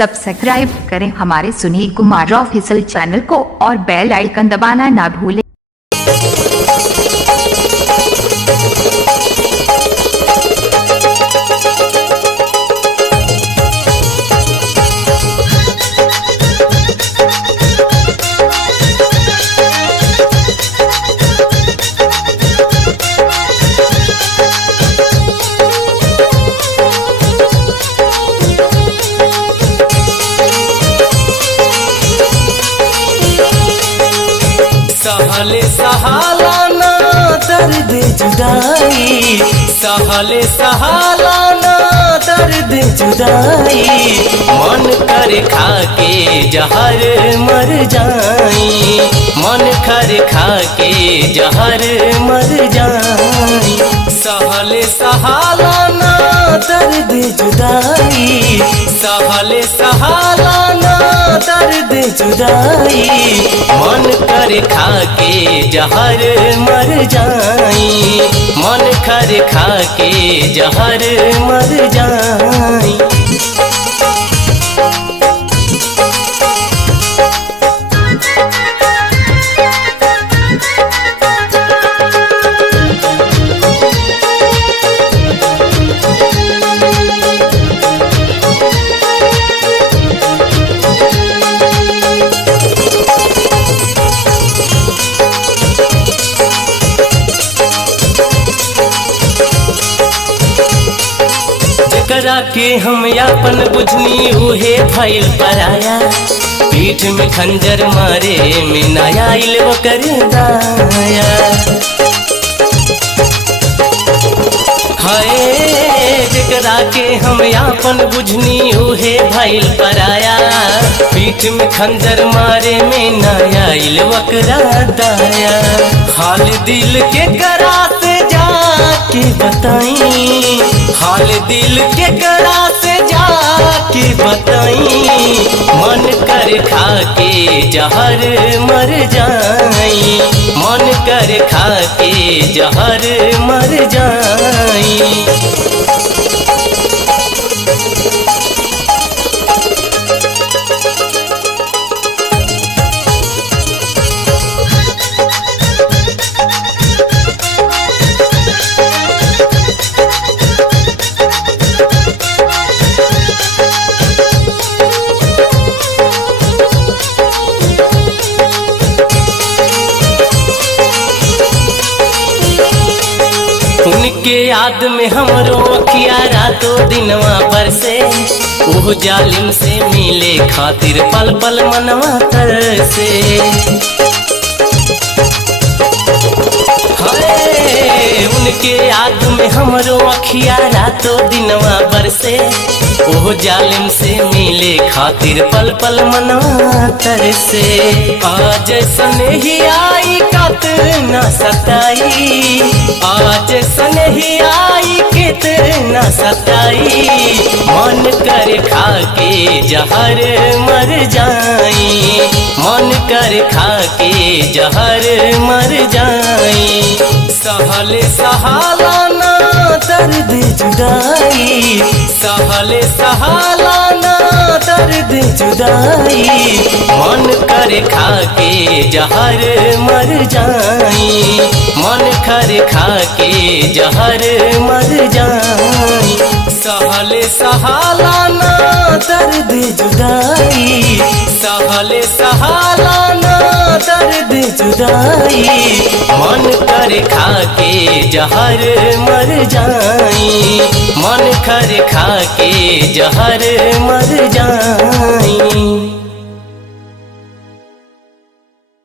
Subscribe करें हमारे Sunil Kumar official channel को और बेल आइकन दबाना ना भूलें। सहले सहालाना दर्द जुदाई, सहले सहालाना दर्द जुदाई, मन कर खा के जहर मर जाई, मन कर खा के जहर मर जाई। सहले सहालाना दर्द जुदाई, सहले सहालाना दर्द जुदाई, मन कर खा के जहर मर जाई, मन कर खा के जहर मर जाई। करा के हम यापन बुझनी उहे भइल पराया, पीठ में खंजर मारे में नया आइल वकर दाया। हाय जकरा के हम यापन बुझनी उहे भइल पराया, पीठ में खंजर मारे में नया आइल वकरा दाया। हाल दिल के करा से जाके बताई, हाल दिल के करा से जाके बताई, मन कर खा के जहर मर जाई, मन कर खा के जहर मर जाई। उनके याद में हमरो अखिया रातों दिनवा पर से, ओह जालिम से मिले खातिर पल पल मनवा तरसे। हाय उनके याद में हमरो अखिया रातों दिनवा पर से, ओह जालिम से मिले खातिर पल पल मनवा तरसे। आज सनही आई कितना सताई, आज सनही आई कितना सताई, मन कर खा के जहर मर जाई, मन कर खा के जहर मर जाई। सहले सहालाना दर्द जुदाई, सहले सहालाना दर्द जुदाई, मन कर खा के जहर मर जाई, मन कर खा के जहर मर जाई। सहले सहालाना दर्द जुदाई, सहले सहालाना दर्द जुदाई, मन कर खा के जहर मर जाई, मन कर खा के जहर मर जाई।